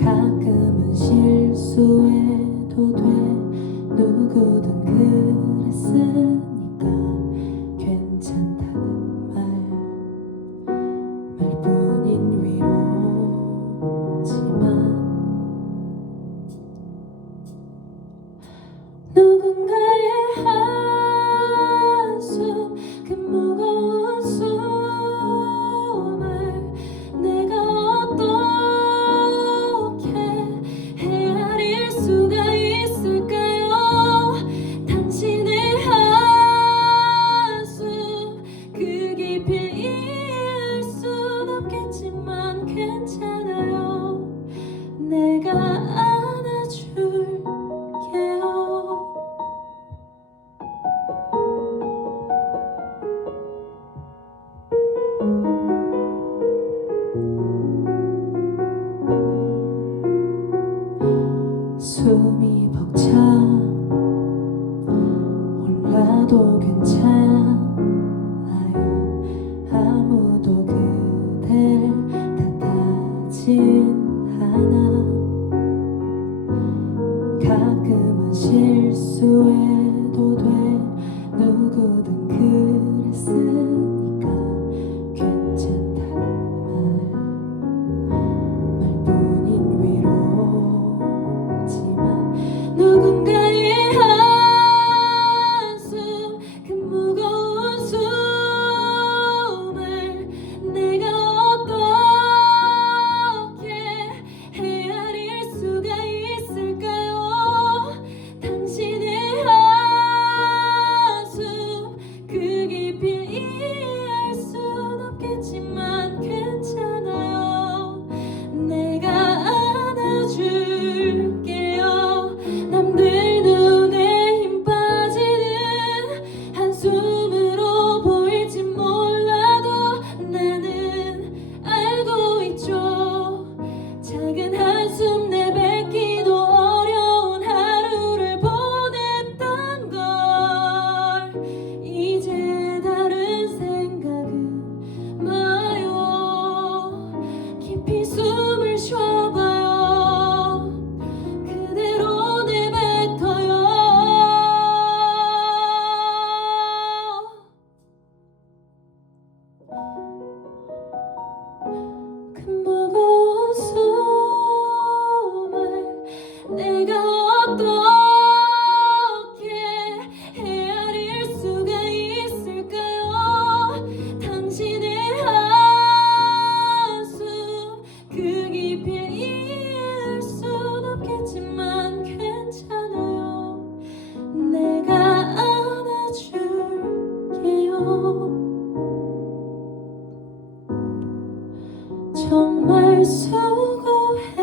가끔은 실수해도 돼. 누구든 그랬으니까 괜찮다는 말 말뿐인 위로지만 누군가 숨이 벅차. 올라도 괜찮아요. 아무도 그댈 탓하진 않아. 가끔은 실수해도 돼. 누구든 그랬으 다 정말 수고해.